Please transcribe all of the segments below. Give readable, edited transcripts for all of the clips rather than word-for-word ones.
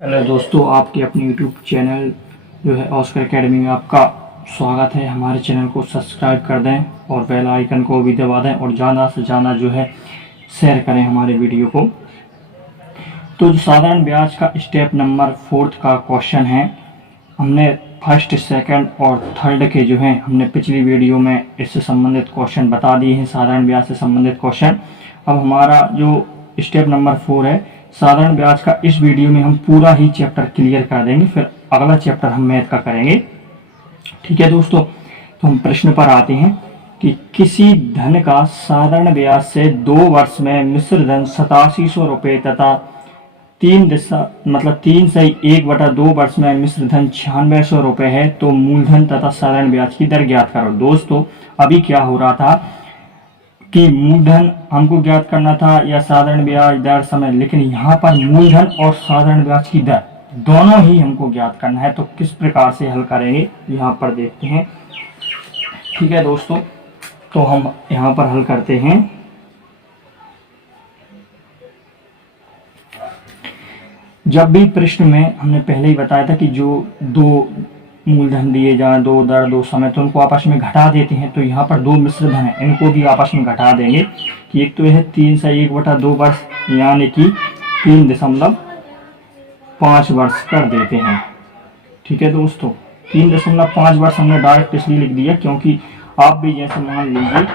Hello दोस्तों, आपके अपने यूट्यूब चैनल जो है ऑस्कर एकेडमी में आपका स्वागत है। हमारे चैनल को सब्सक्राइब कर दें और बेल आइकन को भी दबा दें और ज़्यादा से ज़्यादा जो है शेयर करें हमारे वीडियो को। तो जो साधारण ब्याज का स्टेप नंबर 4 का क्वेश्चन है, हमने फर्स्ट, सेकंड और थर्ड के जो है हमने पिछली वीडियो में इससे संबंधित क्वेश्चन बता दिए हैं, साधारण ब्याज से संबंधित क्वेश्चन। अब हमारा जो स्टेप नंबर 4 है साधारण ब्याज का, इस वीडियो में हम पूरा ही चैप्टर क्लियर कर देंगे, फिर अगला चैप्टर हम मैथ का करेंगे। ठीक है दोस्तों, तो हम प्रश्न पर आते हैं कि किसी धन का साधारण ब्याज से 2 वर्ष में मिश्र धन 8700 रुपये तथा 3 से 1/2 वर्ष में मिश्र धन 9600 रुपये है, तो मूलधन तथा साधारण ब्याज की दर ज्ञात करो। दोस्तों, अभी क्या हो रहा था कि मूलधन हमको ज्ञात करना था या साधारण ब्याज दर समय, लेकिन यहाँ पर मूलधन और साधारण ब्याज की दर दोनों ही हमको ज्ञात करना है। तो किस प्रकार से हल करेंगे यहाँ पर देखते हैं। ठीक है दोस्तों, तो हम यहाँ पर हल करते हैं। जब भी प्रश्न में हमने पहले ही बताया था कि जो दो मूलधन दिए जाए, 2 दर 2 समय, तो उनको आपस में घटा देते हैं। तो यहाँ पर 2 मिश्र धन है, इनको भी आपस में घटा देंगे कि एक तो यह 3 से 1/2 वर्ष यानी कि 3.5 वर्ष कर देते हैं। ठीक है दोस्तों, 3.5 वर्ष हमने डायरेक्ट इसलिए लिख दिया क्योंकि आप भी जैसे मान लीजिए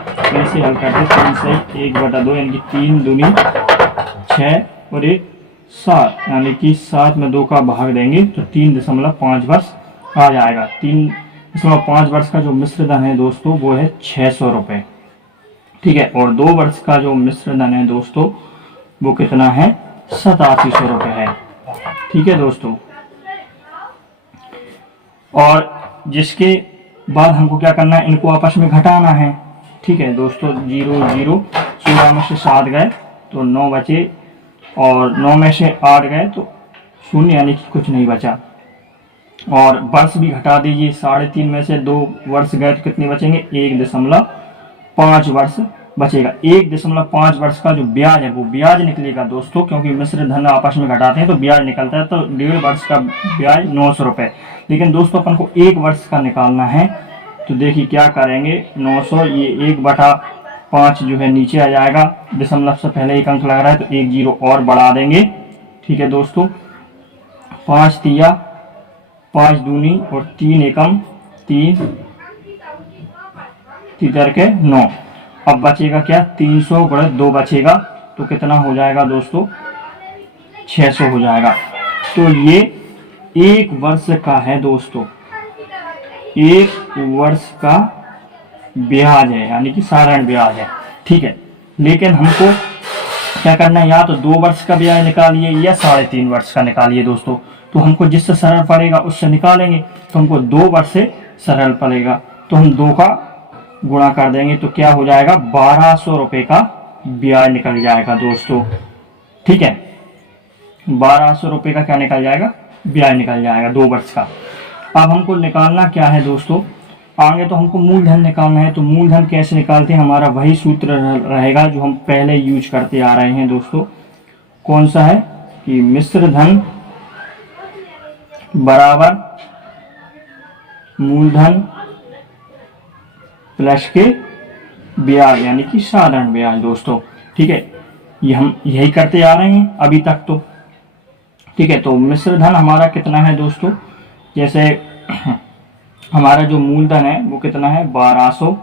ऐसे हल करते 3 से 1/2 यानी कि 3 दूनी 6 और 1 7 यानी कि 7 में 2 का भाग देंगे तो 3.5 वर्ष आ जाएगा। 3.5 वर्ष का जो मिश्र धन है दोस्तों वो है 600 रुपये। ठीक है, और 2 वर्ष का जो मिश्र धन है दोस्तों वो कितना है, 8700 रुपये है। ठीक है दोस्तों, और जिसके बाद हमको क्या करना है, इनको आपस में घटाना है। ठीक है दोस्तों, 0 0 16 में से 7 गए तो 9 बचे और 9 में से 8 गए तो 0 यानी कि कुछ नहीं बचा। और वर्ष भी घटा दीजिए, 3.5 में से 2 वर्ष गए तो कितने बचेंगे, 1.5 वर्ष बचेगा। 1.5 वर्ष का जो ब्याज है वो ब्याज निकलेगा दोस्तों, क्योंकि मिश्र धन आपस में घटाते हैं तो ब्याज निकलता है। तो 1.5 वर्ष का ब्याज 900 रुपये। लेकिन दोस्तों अपन को 1 वर्ष का निकालना है, तो देखिए क्या करेंगे, 900 ये 1/5 जो है नीचे आ जाएगा, दशमलव से पहले एक अंक लग रहा है तो 1 0 और बढ़ा देंगे। ठीक है दोस्तों, 5 तिया 5 दूनी और 3 एकम 3 तीतर के 9। अब बचेगा क्या, 300 × 2 बचेगा तो कितना हो जाएगा दोस्तों, 600 हो जाएगा। तो ये 1 वर्ष का है दोस्तों, 1 वर्ष का ब्याज है यानी कि साधारण ब्याज है। ठीक है, लेकिन हमको क्या करना है, या तो 2 वर्ष का ब्याज निकालिए या 3.5 वर्ष का निकालिए दोस्तों। तो हमको जिससे सरल पड़ेगा उससे निकालेंगे। तो हमको 2 वर्ष से सरल पड़ेगा तो हम 2 का गुणा कर देंगे तो क्या हो जाएगा, 1200 रुपये का ब्याज निकल जाएगा दोस्तों। ठीक है, 1200 रुपये का क्या निकल जाएगा, ब्याज निकल जाएगा 2 वर्ष का। अब हमको निकालना क्या है दोस्तों, आगे तो हमको मूलधन निकालना है। तो मूलधन कैसे निकालते हैं, हमारा वही सूत्र रहेगा जो हम पहले यूज करते आ रहे हैं दोस्तों। कौन सा है कि मिश्र धन बराबर मूलधन प्लस के ब्याज यानी कि साधारण ब्याज दोस्तों। ठीक है, ये हम यही करते आ रहे हैं अभी तक तो। ठीक है, तो मिश्र धन हमारा कितना है दोस्तों, जैसे हमारा जो मूलधन है वो कितना है, 1200,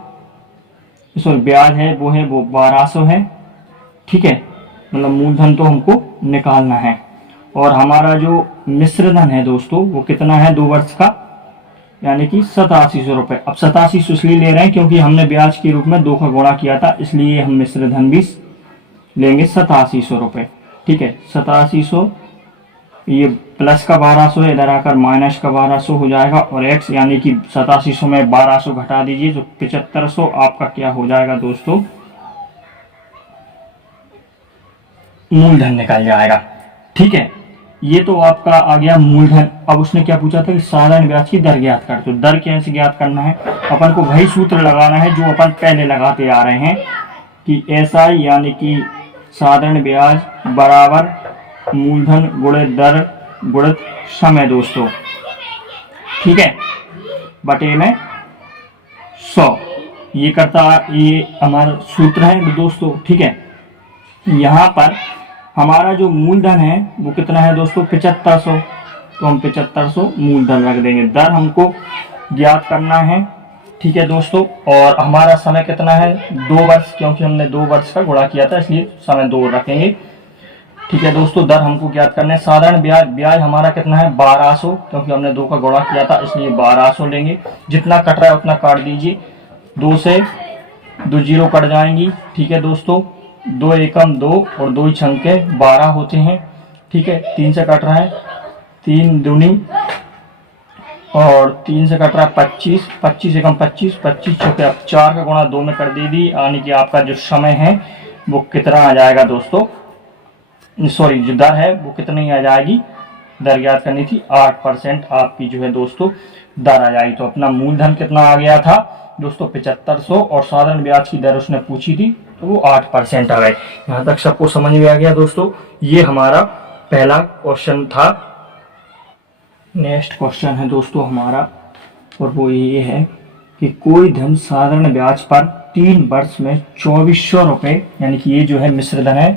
सॉरी ब्याज है वो 1200 है। ठीक है, मतलब मूलधन तो हमको निकालना है। और हमारा जो मिश्र धन है दोस्तों वो कितना है, 2 वर्ष का यानी कि 8700 रुपये। अब 8700 इसलिए ले रहे हैं क्योंकि हमने ब्याज के रूप में 2 का गुणा किया था, इसलिए हम मिश्र धन भी लेंगे 8700 रुपये। ठीक है, 8700 ये प्लस का 1200 है, इधर आकर माइनस का 1200 हो जाएगा और x यानी कि 8700 में 1200 घटा दीजिए तो 7500 आपका क्या हो जाएगा दोस्तों, मूलधन निकल जाएगा। ठीक है, ये तो आपका आ गया मूलधन। अब उसने क्या पूछा था कि साधारण ब्याज की दर ज्ञात कर। तो दर कैसे ज्ञात करना है, अपन को वही सूत्र लगाना है जो अपन पहले लगाते आ रहे हैं कि SI यानी कि साधारण ब्याज बराबर मूलधन गुणे दर गुणित समय दोस्तों, ठीक है, बटे में 100। ये हमारा सूत्र है दोस्तों, ठीक है। यहाँ पर हमारा जो मूलधन है वो कितना है दोस्तों, 7500। तो हम 7500 मूलधन रख देंगे। दर हमको ज्ञात करना है, ठीक है दोस्तों। और हमारा समय कितना है, 2 वर्ष, क्योंकि हमने 2 वर्ष का गुणा किया था इसलिए समय 2 रखेंगे, ठीक है दोस्तों। दर हमको ज्ञात करना है। साधारण ब्याज हमारा कितना है, 1200, क्योंकि हमने 2 का गुणा किया था इसलिए 1200 लेंगे। जितना कट रहा है उतना काट दीजिए, 2 से 2 जीरो कट जाएंगी, ठीक है दोस्तों। 2 एकम 2 और 2 छंके 12 होते हैं, ठीक है। 3 से कट रहा है, 3 दूनी और 3 से कट रहा है 25, 25 एकम 25, 25 छक्के, अब 4 का गुणा 2 में कर दे दी, यानी कि आपका जो समय है वो कितना आ जाएगा दोस्तों, सॉरी जो दर है वो कितनी आ जाएगी, दर ज्ञात करनी थी, 8% आपकी जो है दोस्तों दर आ जाएगी। तो अपना मूलधन कितना आ गया था दोस्तों, 7500, और साधारण ब्याज की दर उसने पूछी थी तो वो 8% आ गए। यहाँ तक सबको समझ में आ गया दोस्तों। ये हमारा पहला क्वेश्चन था। नेक्स्ट क्वेश्चन है दोस्तों हमारा, और वो ये है कि कोई धन साधारण ब्याज पर 3 वर्ष में 2400 रुपये, यानी कि ये जो है मिश्र धन है,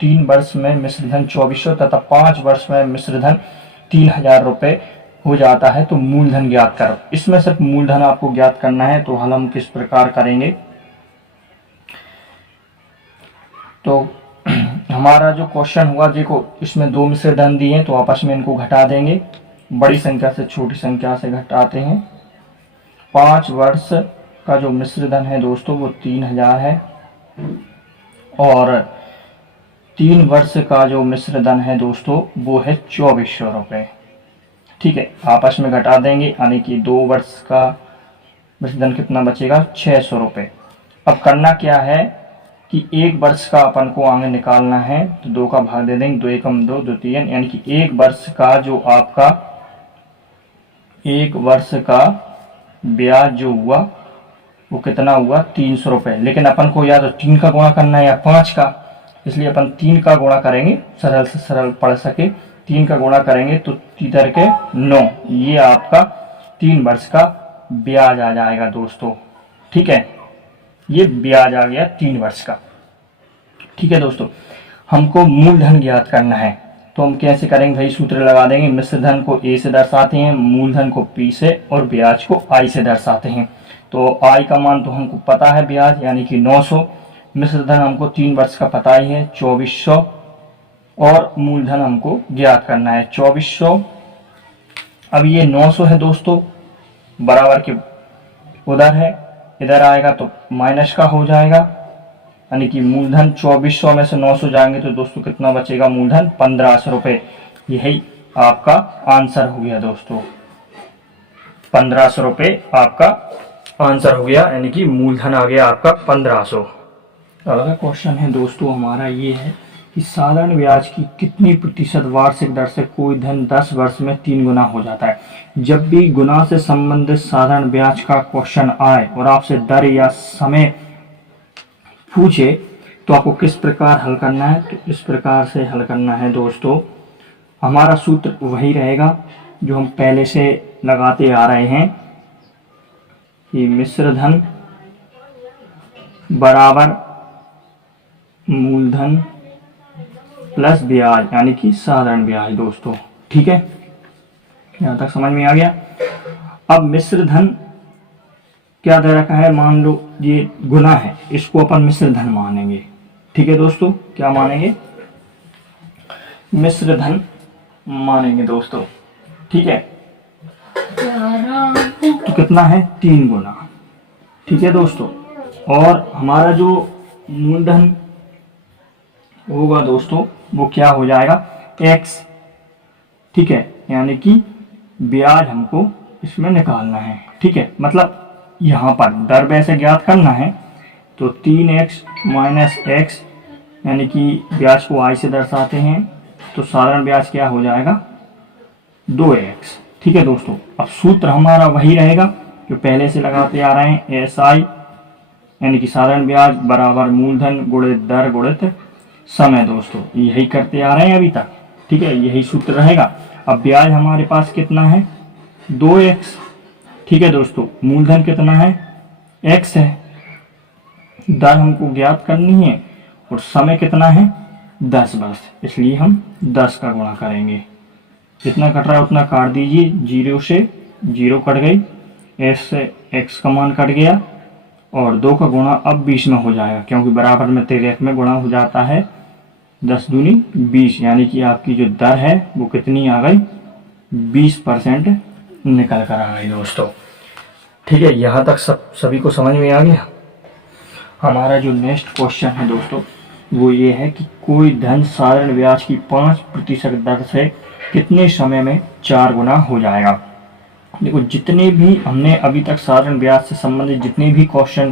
3 वर्ष में मिश्र धन 2400 तथा 5 वर्ष में मिश्र धन 3000 रुपये हो जाता है, तो मूलधन ज्ञात करो। इसमें सिर्फ मूलधन आपको ज्ञात करना है। तो हल हम किस प्रकार करेंगे, तो हमारा जो क्वेश्चन हुआ, देखो इसमें 2 मिश्र धन दिए हैं तो आपस में इनको घटा देंगे, बड़ी संख्या से छोटी संख्या से घटाते हैं। 5 वर्ष का जो मिश्र धन है दोस्तों वो 3000 है, और 3 वर्ष का जो मिश्र धन है दोस्तों वो है 2400 रुपये, ठीक है। आपस में घटा देंगे, यानी कि 2 वर्ष का मिश्र धन कितना बचेगा, 600 रुपये। अब करना क्या है कि 1 वर्ष का अपन को आगे निकालना है, तो 2 का भाग दे देंगे, 2 एकम 2, 2 3, यानी कि 1 वर्ष का जो आपका 1 वर्ष का ब्याज जो हुआ वो कितना हुआ, 300 रुपये। लेकिन अपन को या तो 3 का गुणा करना है या 5 का, इसलिए अपन 3 का गुणा करेंगे, सरल से सरल पढ़ सके। 3 का गुणा करेंगे तो 3 के 9, ये आपका 3 वर्ष का ब्याज आ जाएगा दोस्तों, ठीक है। ये ब्याज आ गया 3 वर्ष का, ठीक है दोस्तों। हमको मूलधन ज्ञात करना है, तो हम कैसे करेंगे भाई, सूत्र लगा देंगे। मिश्र धन को ए से दर्शाते हैं, मूलधन को पी से, और ब्याज को आई से दर्शाते हैं। तो आई का मान तो हमको पता है ब्याज, यानी कि 900। मिश्र धन हमको 3 वर्ष का पता ही है 2400, और मूलधन हमको ज्ञात करना है 2400। अब ये 900 है दोस्तों, बराबर के उधर है, इधर आएगा तो माइनस का हो जाएगा, यानी कि मूलधन 2400 में से 900 जाएंगे तो दोस्तों कितना बचेगा, मूलधन 1500 रुपये। यही आपका आंसर हो गया दोस्तों, 1500 रुपये आपका आंसर हो गया, यानी कि मूलधन आ गया आपका 1500। अगला क्वेश्चन है दोस्तों हमारा ये है कि साधारण ब्याज की कितनी प्रतिशत वार्षिक दर से कोई धन 10 वर्ष में 3 गुना हो जाता है। जब भी गुना से संबंधित साधारण ब्याज का क्वेश्चन आए और आपसे दर या समय पूछे तो आपको किस प्रकार हल करना है, तो इस प्रकार से हल करना है दोस्तों। हमारा सूत्र वही रहेगा जो हम पहले से लगाते आ रहे हैं कि मिश्र धन बराबर मूलधन प्लस ब्याज, यानी कि साधारण ब्याज दोस्तों, ठीक है। यहां तक समझ में आ गया। अब मिश्र धन क्या दे रखा है, मान लो ये गुना है, इसको अपन मिश्र धन मानेंगे, ठीक है दोस्तों। क्या मानेंगे, मिश्र धन मानेंगे दोस्तों, ठीक है। तो कितना है, 3 गुना, ठीक है दोस्तों। और हमारा जो मूलधन होगा दोस्तों वो क्या हो जाएगा, x, ठीक है, यानी कि ब्याज हमको इसमें निकालना है, ठीक है। मतलब यहाँ पर दर वैसे ज्ञात करना है तो 3x माइनस x, यानी कि ब्याज को i से दर्शाते हैं, तो साधारण ब्याज क्या हो जाएगा, 2x, ठीक है दोस्तों। अब सूत्र हमारा वही रहेगा जो पहले से लगाते आ रहे हैं, SI यानी कि साधारण ब्याज बराबर मूलधन गुणित दर गुणित समय दोस्तों, यही करते आ रहे हैं अभी तक, ठीक है, यही सूत्र रहेगा। अब ब्याज हमारे पास कितना है 2x, ठीक है दोस्तों। मूलधन कितना है x है, दर हमको ज्ञात करनी है और समय कितना है 10 वर्ष, इसलिए हम 10 का गुणा करेंगे। जितना कट रहा है उतना काट दीजिए, 0 से 0 कट गई, x से x का मान कट गया और 2 का गुणा अब 20 में हो जाएगा, क्योंकि बराबर में तिर्यक में गुणा हो जाता है 10 दूनी 20, यानी कि आपकी जो दर है वो कितनी आ गई 20% निकल कर आ गई दोस्तों। ठीक है, यहाँ तक सभी को समझ में आ गया। हमारा जो नेक्स्ट क्वेश्चन है दोस्तों वो ये है कि कोई धन साधारण ब्याज की 5% दर से कितने समय में 4 गुना हो जाएगा। देखो, जितने भी हमने अभी तक साधारण ब्याज से संबंधित जितने भी क्वेश्चन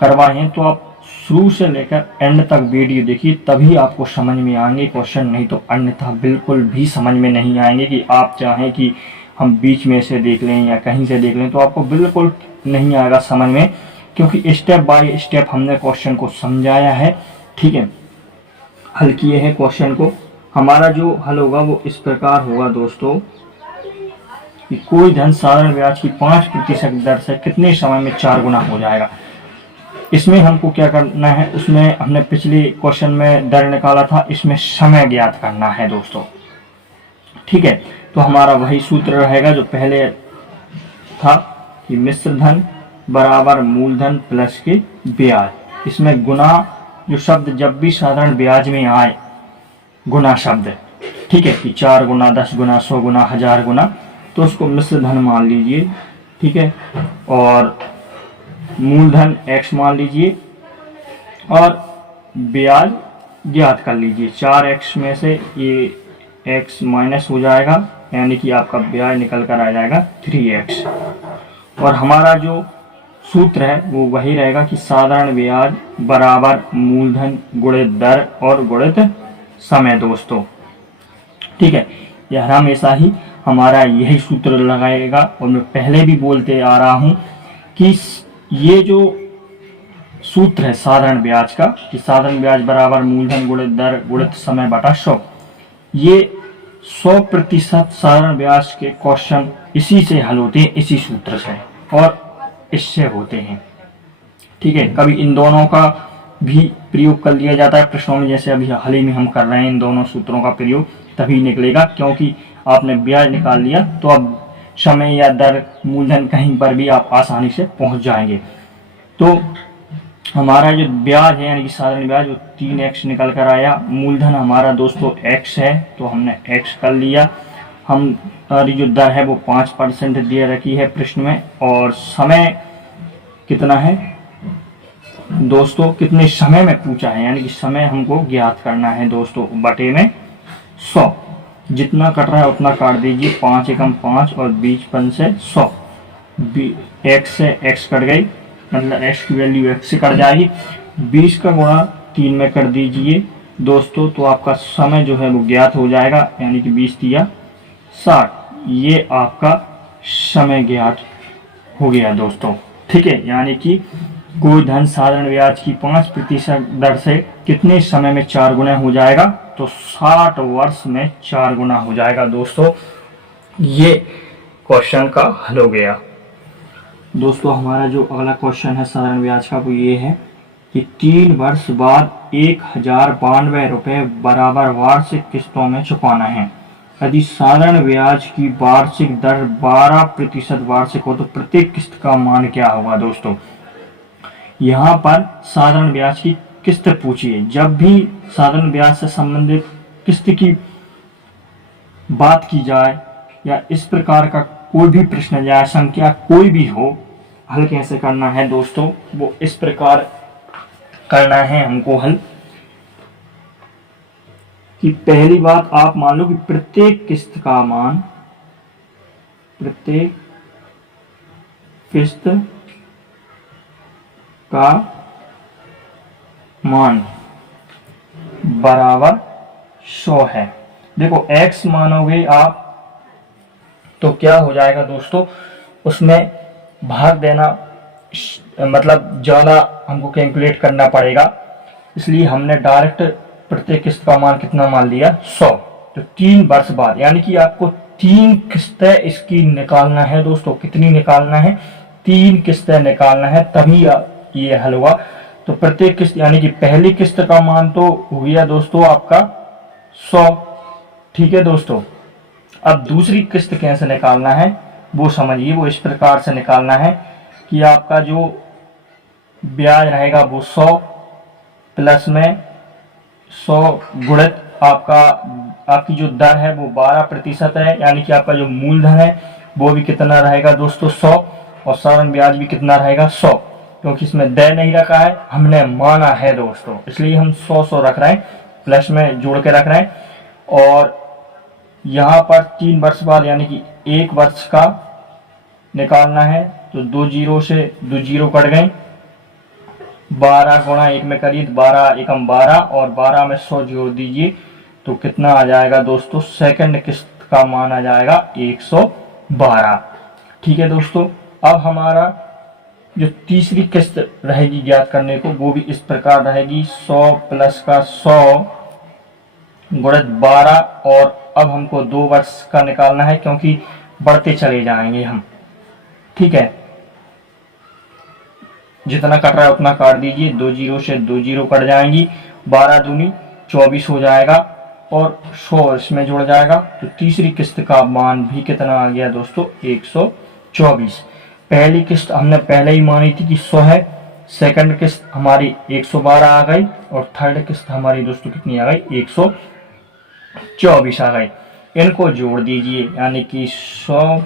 करवाए हैं, तो आप शुरू से लेकर एंड तक वीडियो देखिए, तभी आपको समझ में आएंगे क्वेश्चन, नहीं तो अन्यथा बिल्कुल भी समझ में नहीं आएंगे। कि आप चाहें कि हम बीच में से देख लें या कहीं से देख लें तो आपको बिल्कुल नहीं आएगा समझ में, क्योंकि स्टेप बाय स्टेप हमने क्वेश्चन को समझाया है। ठीक है, हल किए हैं क्वेश्चन को। हमारा जो हल होगा वो इस प्रकार होगा दोस्तों कि कोई धन साधारण ब्याज की 5% दर से कितने समय में 4 गुना हो जाएगा। इसमें हमको क्या करना है, उसमें हमने पिछले क्वेश्चन में दर निकाला था, इसमें समय ज्ञात करना है दोस्तों। ठीक है, तो हमारा वही सूत्र रहेगा जो पहले था कि मिश्र धन बराबर मूलधन प्लस के ब्याज। इसमें गुना जो शब्द जब भी साधारण ब्याज में आए, गुना शब्द, ठीक है, कि 4 गुना 10 गुना 100 गुना 1000 गुना, तो उसको मिश्र धन मान लीजिए। ठीक है, और मूलधन x मान लीजिए और ब्याज ज्ञात कर लीजिए। 4x में से ये x माइनस हो जाएगा, यानी कि आपका ब्याज निकल कर आ जाएगा 3x। और हमारा जो सूत्र है वो वही रहेगा कि साधारण ब्याज बराबर मूलधन गुणित दर और गुणित समय दोस्तों। ठीक है, यह हमेशा ही हमारा यही सूत्र लगाएगा। और मैं पहले भी बोलते आ रहा हूं कि ये जो सूत्र है साधारण ब्याज का, कि साधारण ब्याज बराबर मूलधन गुणित दर गुणित समय बटा 100, ये 100% साधारण ब्याज के क्वेश्चन इसी से हल होते हैं, इसी सूत्र से और इससे होते हैं। ठीक है, कभी इन दोनों का भी प्रयोग कर लिया जाता है प्रश्नों में, जैसे अभी हाल ही में हम कर रहे हैं। इन दोनों सूत्रों का प्रयोग तभी निकलेगा, क्योंकि आपने ब्याज निकाल लिया तो अब समय या दर मूलधन कहीं पर भी आप आसानी से पहुंच जाएंगे। तो हमारा जो ब्याज है यानी कि साधारण ब्याज वो 3x निकल कर आया। मूलधन हमारा दोस्तों x है तो हमने x कर लिया। हमारी जो दर है वो 5% दे रखी है प्रश्न में। और समय कितना है दोस्तों, कितने समय में पूछा है, यानी कि समय हमको ज्ञात करना है दोस्तों, बटे में 100। जितना कट रहा है उतना काट दीजिए, 5 एकम 5 और 20 से 100, x से x कट गई, मतलब x की वैल्यू x से कट जाएगी। 20 का गुणा 3 में कर दीजिए दोस्तों, तो आपका समय जो है वो ज्ञात हो जाएगा, यानी कि 20 दिया 60। ये आपका समय ज्ञात हो गया दोस्तों। ठीक है, यानी कि कोई धन साधारण ब्याज की 5% दर से कितने समय में 4 गुना हो जाएगा, तो 60 वर्ष में 4 गुना हो जाएगा दोस्तों। ये क्वेश्चन का हल हो गया दोस्तों। हमारा जो अगला क्वेश्चन है साधारण ब्याज का वो ये है कि 3 वर्ष बाद 1092 रुपये बराबर वार्षिक किस्तों में चुकाना है। यदि साधारण ब्याज की वार्षिक दर 12% वार्षिक हो तो प्रत्येक किस्त का मान क्या होगा दोस्तों। यहाँ पर साधारण ब्याज की किस्त पूछिए। जब भी साधारण ब्याज से संबंधित किस्त की बात की जाए या इस प्रकार का कोई भी प्रश्न जाए, संख्या कोई भी हो, हल कैसे करना है दोस्तों, वो इस प्रकार करना है हमको हल कि पहली बात आप मान लो कि प्रत्येक किस्त का मान, प्रत्येक किस्त का मान बराबर 100 है। देखो x मानोगे आप तो क्या हो जाएगा दोस्तों, उसमें भाग देना मतलब ज्यादा हमको कैलकुलेट करना पड़ेगा, इसलिए हमने डायरेक्ट प्रत्येक किस्त का मान कितना मान लिया 100। तो 3 वर्ष बाद, यानी कि आपको 3 किस्तें इसकी निकालना है दोस्तों। कितनी निकालना है? 3 किस्तें निकालना है, तभी ये हल हुआ। तो प्रत्येक किस्त, यानी कि पहली किस्त का मान तो हो गया दोस्तों आपका 100, ठीक है दोस्तों। अब दूसरी किस्त कैसे निकालना है वो समझिए। वो इस प्रकार से निकालना है कि आपका जो ब्याज रहेगा वो 100 प्लस में 100 गुणित आपकी जो दर है वो 12% है, यानी कि आपका जो मूलधन है वो भी कितना रहेगा दोस्तों 100, और साधारण ब्याज भी कितना रहेगा 100, क्योंकि इसमें दर नहीं रखा है, हमने माना है दोस्तों, इसलिए हम 100 रख रहे हैं, प्लस में जोड़ के रख रहे हैं। और यहाँ पर 3 वर्ष बाद, यानी कि 1 वर्ष का निकालना है, तो 2 जीरो से 2 जीरो कट गए, 12 गुणा 1 में करिए, 12 एकम 12, और 12 में 100 जोड़ दीजिए तो कितना आ जाएगा दोस्तों? सेकंड किस्त का मान आ जाएगा 112, ठीक है दोस्तों। अब हमारा जो तीसरी किस्त रहेगी ज्ञात करने को, वो भी इस प्रकार रहेगी 100 प्लस का 100 गुणित 12, और अब हमको 2 वर्ष का निकालना है, क्योंकि बढ़ते चले जाएंगे हम, ठीक है। जितना कट रहा है उतना काट दीजिए, 2 जीरो से 2 जीरो कट जाएंगी, 12 दूनी 24 हो जाएगा, और 100 इसमें जुड़ जाएगा। तो तीसरी किस्त का मान भी कितना आ गया दोस्तों? 124। पहली किस्त हमने पहले ही मानी थी कि 100 है, सेकंड किस्त हमारी 112 आ गई, और थर्ड किस्त हमारी दोस्तों कितनी आ गई? 124 आ गई। इनको जोड़ दीजिए, यानी कि 100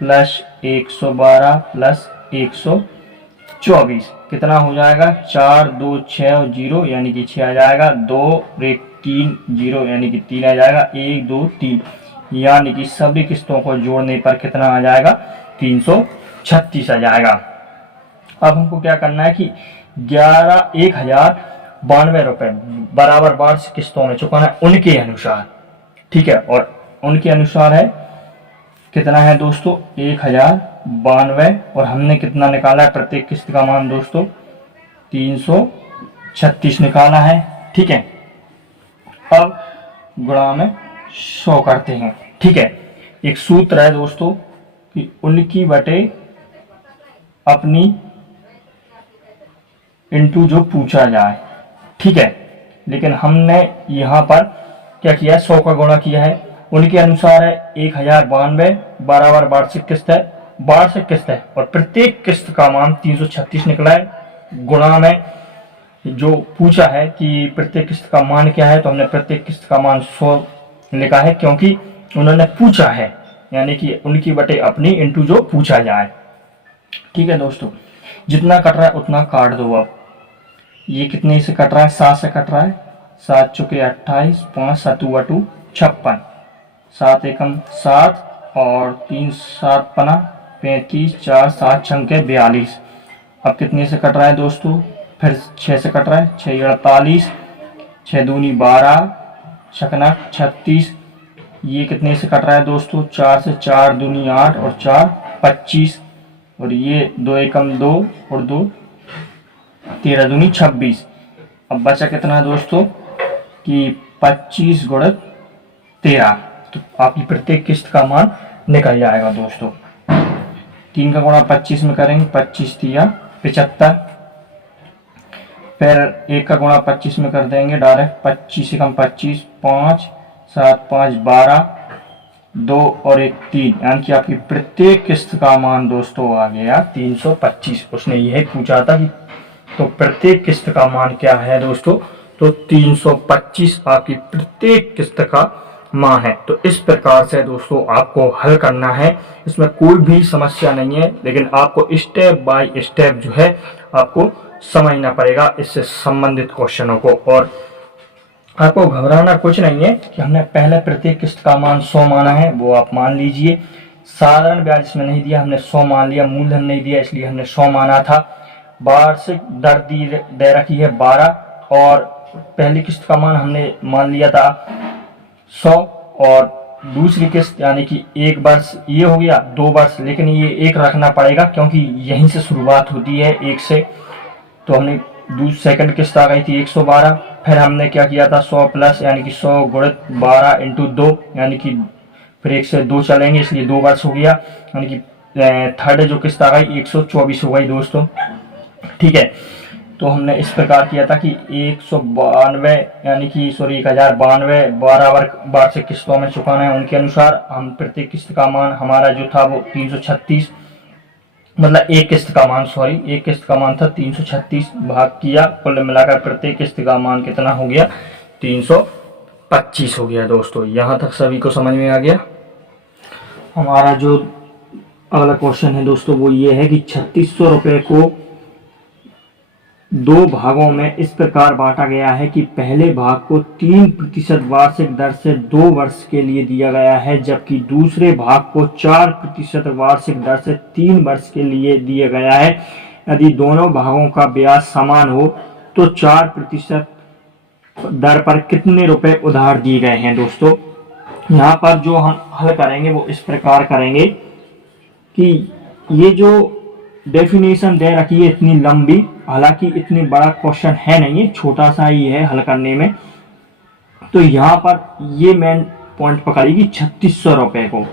प्लस 112 प्लस 124 कितना हो जाएगा? 4 2 6 और 0, यानी कि 6 आ जाएगा, 2 1 3 0, यानी कि 3 आ जाएगा, 1 2 3, यानी कि सभी किस्तों को जोड़ने पर कितना आ जाएगा? 336 आ जाएगा। अब हमको क्या करना है कि 1092 रुपए बराबर वार्षिक किस्तों में चुकाना है उनके अनुसार, ठीक है। और उनके अनुसार है कितना है दोस्तों? 1092, और हमने कितना निकाला है? प्रत्येक किस्त का मान दोस्तों 336 निकाला है, ठीक है। अब गुणा में 100 करते हैं, ठीक है। एक सूत्र है दोस्तों कि उनकी बटे अपनी इंटू जो पूछा जाए, ठीक है। लेकिन हमने यहाँ पर क्या किया है? 100 का गुणा किया है, उनके अनुसार है 1092 बराबर वार्षिक किस्त है, वार्षिक किस्त है, और प्रत्येक किस्त का मान 336 निकला है। गुणा में जो पूछा है कि प्रत्येक किस्त का मान क्या है, तो हमने प्रत्येक किस्त का मान 100 लिखा है, क्योंकि उन्होंने पूछा है, यानी कि उनकी बटे अपनी इंटू जो पूछा जाए, ठीक है दोस्तों। जितना कट रहा है उतना काट दो। अब ये कितने से कट रहा है? 7 से कट रहा है, 7 चुके 28, 5 सतु अटू 56, 7 एकम 7, और 3 7 पना 35, 4 7 छंके 42। अब कितने से कट रहा है दोस्तों? फिर 6 से कट रहा है, 6 48, 6 दूनी 12, छकना 36। ये कितने से कट रहा है दोस्तों? 4 से, 4 दूनी 8 और 4 25, और ये 2 एकम 2 और 2 13 दूनी 26। अब बचा कितना है दोस्तों कि 25 गुणित 13, तो आपकी प्रत्येक किस्त का मान निकल जाएगा दोस्तों। 3 का गुणा 25 में करेंगे, 25 दिया 75, फिर 1 का गुणा 25 में कर देंगे डायरेक्ट, 25 एकम 25, 5 7 5 12, 2 और 1 3, यानी कि आपकी प्रत्येक किस्त का मान दोस्तों आ गया 325। उसने यही पूछा था कि तो प्रत्येक किस्त का मान क्या है दोस्तों? तो 325 आपकी प्रत्येक किस्त का मान है। तो इस प्रकार से दोस्तों आपको हल करना है, इसमें कोई भी समस्या नहीं है, लेकिन आपको स्टेप बाय स्टेप जो है आपको समझना पड़ेगा इससे संबंधित क्वेश्चनों को। और आपको घबराना कुछ नहीं है कि हमने पहले प्रत्येक किस्त का मान 100 माना है, वो आप मान लीजिए। साधारण ब्याज इसमें नहीं दिया, हमने 100 मान लिया, मूलधन नहीं दिया इसलिए हमने 100 माना था। वार्षिक दर दे रखी है 12, और पहली किस्त का मान हमने मान लिया था 100, और दूसरी किस्त यानी कि 1 वर्ष ये हो गया, 2 वर्ष, लेकिन ये 1 रखना पड़ेगा क्योंकि यहीं से शुरुआत होती है 1 से। तो हमने सेकंड किस्त आ गई थी 112, फिर हमने क्या किया था 100 प्लस यानी कि 100 गुणित 12 इंटू 2 यानी कि फिर 1 से 2 चलेंगे इसलिए 2 वर्ष हो गया, यानी कि थर्ड जो किस्त आ गई 124 हो गई दोस्तों। ठीक है, तो हमने इस प्रकार किया था कि 192 यानी कि सॉरी 1092 12 वार्षिक किस्तों में चुकाना है। उनके अनुसार हम प्रत्येक किस्त का मान हमारा जो था वो 336, मतलब एक किस्त का मान था 336 भाग किया, कुल मिलाकर प्रत्येक किस्त का मान कितना हो गया 325 हो गया दोस्तों। यहाँ तक सभी को समझ में आ गया। हमारा जो अगला क्वेश्चन है दोस्तों वो ये है कि 3600 रुपये को दो भागों में इस प्रकार बांटा गया है कि पहले भाग को 3% वार्षिक दर से 2 वर्ष के लिए दिया गया है, जबकि दूसरे भाग को 4% वार्षिक दर से 3 वर्ष के लिए दिया गया है। यदि दोनों भागों का ब्याज समान हो तो 4% दर पर कितने रुपए उधार दिए गए हैं दोस्तों। यहाँ पर जो हम हल करेंगे वो इस प्रकार करेंगे कि ये जो डेफिनेशन दे रखी है इतनी लंबी, हालांकि इतनी बड़ा क्वेश्चन है नहीं, है छोटा सा ही है हल करने में। तो यहाँ पर ये मेन पॉइंट पकड़ेगी 3600 रुपये को,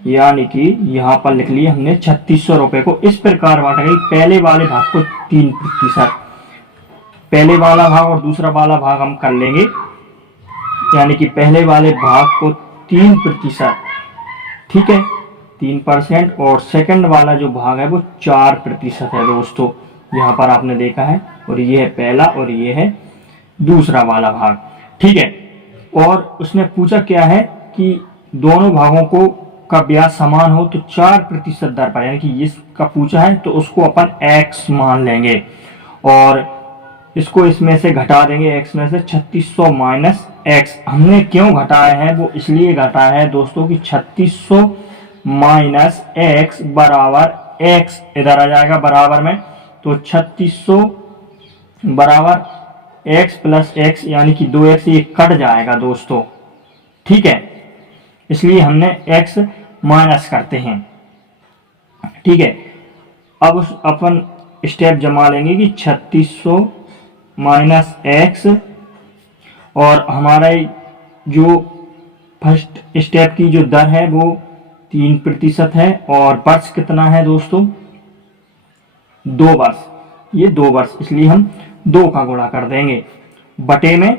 यानी कि यहाँ पर लिख लिए हमने 3600 रुपये को इस प्रकार बांटा गई। पहले वाले भाग को 3%, पहले वाला भाग और दूसरा वाला भाग हम कर लेंगे, यानी कि पहले वाले भाग को 3%, ठीक है 3%, और सेकंड वाला जो भाग है वो 4% है दोस्तों। यहाँ पर आपने देखा है, और ये है पहला और ये है दूसरा वाला भाग, ठीक है। और उसने पूछा क्या है कि दोनों भागों को का ब्याज समान हो तो 4% दर पर, यानी कि इसका पूछा है तो उसको अपन x मान लेंगे और इसको इसमें से घटा देंगे, x में से 3600 माइनस x। हमने क्यों घटाया है वो इसलिए घटाया है दोस्तों कि 3600 माइनस x बराबर x इधर आ जाएगा बराबर में, तो 3600 बराबर x प्लस x यानी कि 2x ये कट जाएगा दोस्तों, ठीक है। इसलिए हमने x माइनस करते हैं, ठीक है। अब उस अपन स्टेप जमा लेंगे कि 3600 माइनस x, और हमारा जो फर्स्ट स्टेप की जो दर है वो 3% है, और वर्ष कितना है दोस्तों 2 वर्ष, ये 2 वर्ष, इसलिए हम 2 का गुणा कर देंगे, बटे में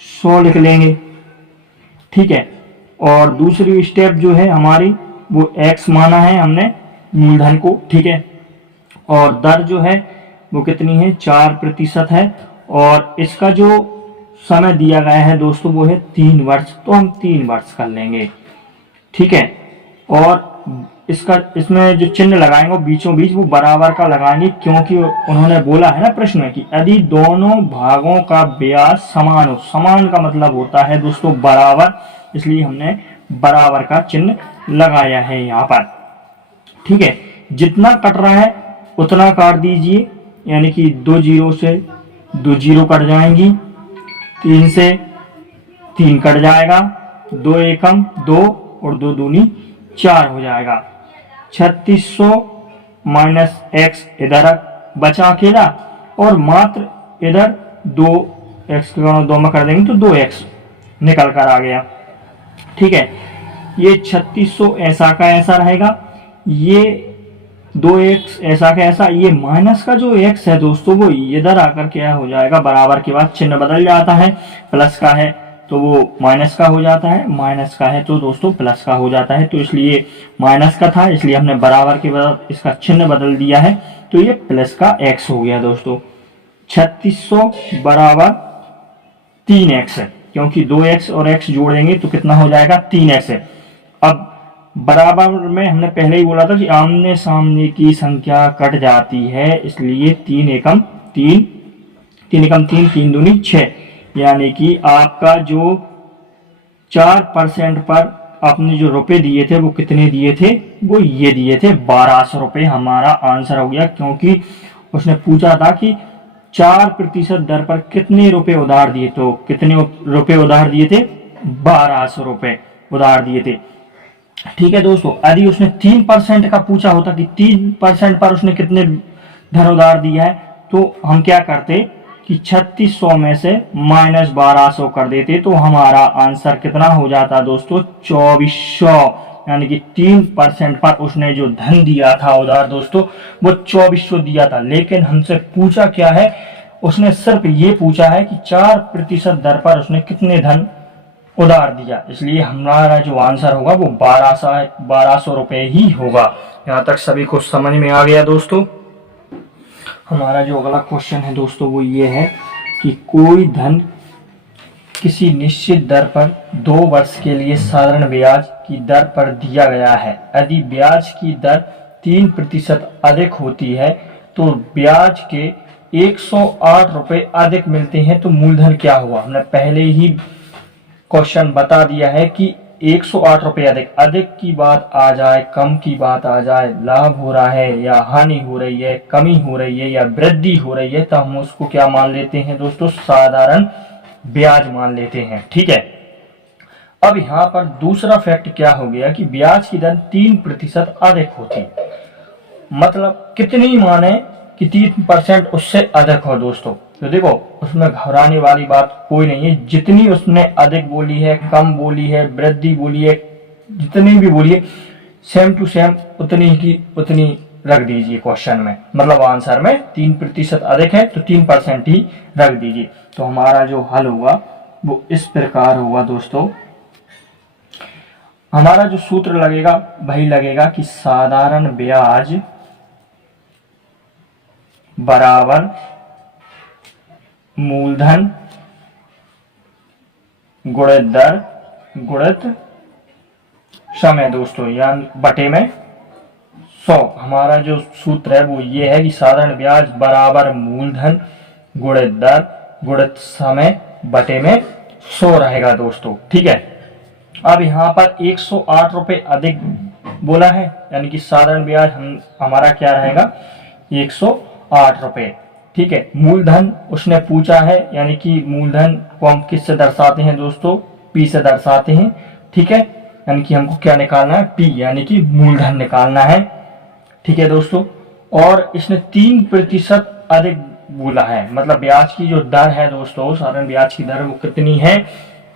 100 लिख लेंगे, ठीक है। और दूसरी स्टेप जो है हमारी वो x माना है हमने मूलधन को, ठीक है, और दर जो है वो कितनी है 4% है, और इसका जो समय दिया गया है दोस्तों वो है 3 वर्ष, तो हम 3 वर्ष कर लेंगे, ठीक है। और इसका इसमें जो चिन्ह लगाएंगे वो बीचों बीच वो बराबर का लगाएंगे, क्योंकि उन्होंने बोला है ना प्रश्न में कि यदि दोनों भागों का ब्याज समान हो, समान का मतलब होता है दोस्तों बराबर, इसलिए हमने बराबर का चिन्ह लगाया है यहाँ पर, ठीक है। जितना कट रहा है उतना काट दीजिए, यानी कि 2 जीरो से 2 जीरो कट जाएंगी, 3 से 3 कट जाएगा, 2 एकम 2 और 2 दूनी 4 हो जाएगा। 3600 माइनस x इधर बचा अकेला, और मात्र इधर 2x के 2 में कर देंगे तो 2x निकल कर आ गया, ठीक है। ये 3600 ऐसा का ऐसा रहेगा, ये 2x ऐसा का ऐसा, ये माइनस का जो x है दोस्तों वो इधर आकर क्या हो जाएगा, बराबर के बाद चिन्ह बदल जाता है, प्लस का है तो वो माइनस का हो जाता है, माइनस का है तो दोस्तों प्लस का हो जाता है। तो इसलिए माइनस का था इसलिए हमने बराबर के बाद इसका चिन्ह बदल दिया है, तो ये प्लस का x हो गया दोस्तों। 3600 बराबर 3x है, क्योंकि 2x और x जोड़ देंगे तो कितना हो जाएगा 3x है। अब बराबर में हमने पहले ही बोला था कि आमने सामने की संख्या कट जाती है, इसलिए 3 एकम 3, 3 एकम 3, 3 दूनी 6, यानी कि आपका जो 4% पर आपने जो रुपए दिए थे वो कितने दिए थे, वो ये दिए थे 1200 रुपये। हमारा आंसर हो गया, क्योंकि उसने पूछा था कि 4% दर पर कितने रुपए उधार दिए, तो कितने रुपए उधार दिए थे 1200 रुपये उधार दिए थे, ठीक है दोस्तों। यदि उसने 3% का पूछा होता कि 3% पर उसने कितने धन उधार दिया है, तो हम क्या करते कि 3600 में से -1200 कर देते तो हमारा आंसर कितना हो जाता दोस्तों, 2400। यानी कि 3% पर उसने जो धन दिया था उधार दोस्तों, वो 2400 दिया था। लेकिन हमसे पूछा क्या है, उसने सिर्फ ये पूछा है कि 4% दर पर उसने कितने धन उधार दिया, इसलिए हमारा जो आंसर होगा वो 1200 रुपए ही होगा। यहाँ तक सभी को समझ में आ गया दोस्तों। हमारा जो अगला क्वेश्चन है दोस्तों वो ये है कि कोई धन किसी निश्चित दर पर 2 वर्ष के लिए साधारण ब्याज की दर पर दिया गया है। यदि ब्याज की दर 3% अधिक होती है तो ब्याज के 108 रुपए अधिक मिलते हैं, तो मूलधन क्या हुआ। हमने पहले ही क्वेश्चन बता दिया है कि 108 रुपए अधिक, अधिक की बात आ जाए, कम की बात आ जाए, लाभ हो रहा है या हानि हो रही है, कमी हो रही है या वृद्धि हो रही है, तो हम उसको क्या मान लेते हैं दोस्तों, साधारण ब्याज मान लेते हैं। ठीक है। अब यहाँ पर दूसरा फैक्ट क्या हो गया कि ब्याज की दर 3% अधिक होती, मतलब कितनी माने कि 3% उससे अधिक हो दोस्तों। तो देखो उसमें घबराने वाली बात कोई नहीं है, जितनी उसने अधिक बोली है, कम बोली है, वृद्धि बोली है, जितनी भी बोली है, सेम टू सेम उतनी की उतनी रख दीजिए क्वेश्चन में, मतलब आंसर में 3% अधिक है तो 3% ही रख दीजिए। तो हमारा जो हल होगा वो इस प्रकार होगा दोस्तों। हमारा जो सूत्र लगेगा वही लगेगा कि साधारण ब्याज बराबर मूलधन गुणित दर गुणित समय दोस्तों, यानी बटे में 100। हमारा जो सूत्र है वो ये है कि साधारण ब्याज बराबर मूलधन गुणित दर गुणित समय बटे में 100 रहेगा दोस्तों। ठीक है। अब यहाँ पर 108 रुपए अधिक बोला है, यानी कि साधारण ब्याज हमारा क्या रहेगा, 108 रुपए। ठीक है। मूलधन उसने पूछा है, यानी कि मूलधन को हम किससे दर्शाते हैं दोस्तों, पी से दर्शाते हैं। ठीक है। यानी कि हमको क्या निकालना है, पी, यानी कि मूलधन निकालना है। ठीक है दोस्तों। और इसने 3% अधिक बोला है, मतलब ब्याज की जो दर है दोस्तों, साधारण ब्याज की दर वो कितनी है,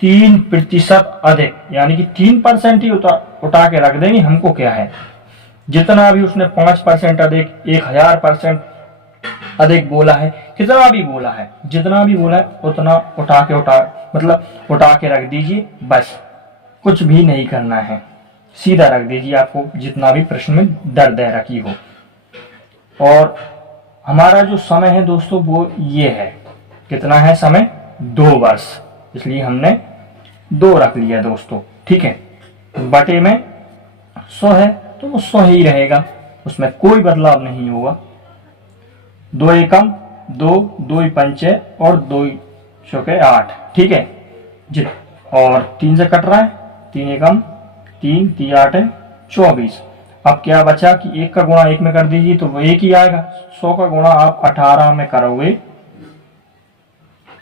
3% अधिक, यानी कि 3% ही उठा के रख देंगे। हमको क्या है, जितना भी उसने 5% अधिक, 1000% अधिक बोला है, कितना भी बोला है, जितना भी बोला है उतना उठा के रख दीजिए। बस कुछ भी नहीं करना है, सीधा रख दीजिए, आपको जितना भी प्रश्न में दर दे रखी हो। और हमारा जो समय है दोस्तों वो ये है, कितना है समय, 2 वर्ष, इसलिए हमने 2 रख लिया दोस्तों। ठीक है। बटे में 100 है तो वो 100 ही रहेगा, उसमें कोई बदलाव नहीं होगा। 2 एकम 2, 2 पंचे और 2 चौके 8। ठीक है। और 3 से कट रहा है, 3 एकम 3, 3 8 24। अब क्या बचा कि 1 का गुणा 1 में कर दीजिए तो वो 1 ही आएगा। 100 का गुणा आप 18 में करोगे,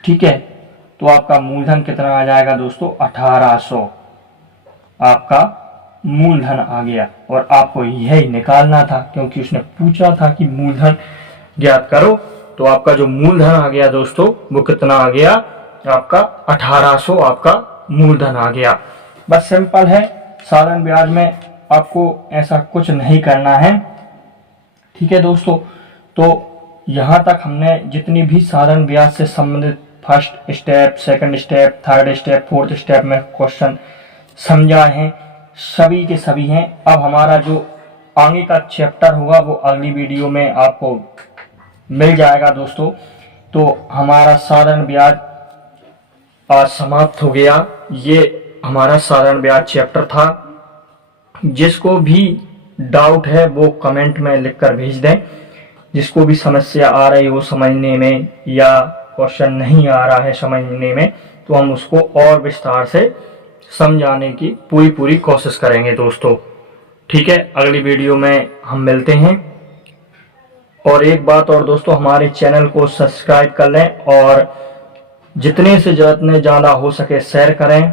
ठीक है, तो आपका मूलधन कितना आ जाएगा दोस्तों, 1800 आपका मूलधन आ गया। और आपको यही निकालना था क्योंकि उसने पूछा था कि मूलधन ज्ञात करो, तो आपका जो मूलधन आ गया दोस्तों वो कितना आ गया, आपका 1800 आपका मूलधन आ गया। बस सिंपल है, साधारण ब्याज में आपको ऐसा कुछ नहीं करना है। ठीक है दोस्तों। तो यहाँ तक हमने जितनी भी साधारण ब्याज से संबंधित first step, second step, third step, fourth step में क्वेश्चन समझा है, सभी के सभी हैं। अब हमारा जो आगे का चैप्टर होगा वो अगली वीडियो में आपको मिल जाएगा दोस्तों। तो हमारा साधारण ब्याज आज समाप्त हो गया। ये हमारा साधारण ब्याज चैप्टर था। जिसको भी डाउट है वो कमेंट में लिखकर भेज दें। जिसको भी समस्या आ रही हो समझने में या क्वेश्चन नहीं आ रहा है समझने में, तो हम उसको और विस्तार से समझाने की पूरी कोशिश करेंगे दोस्तों। ठीक है। अगली वीडियो में हम मिलते हैं। और एक बात और दोस्तों, हमारे चैनल को सब्सक्राइब कर लें और जितने से ज़्यादा हो सके शेयर करें।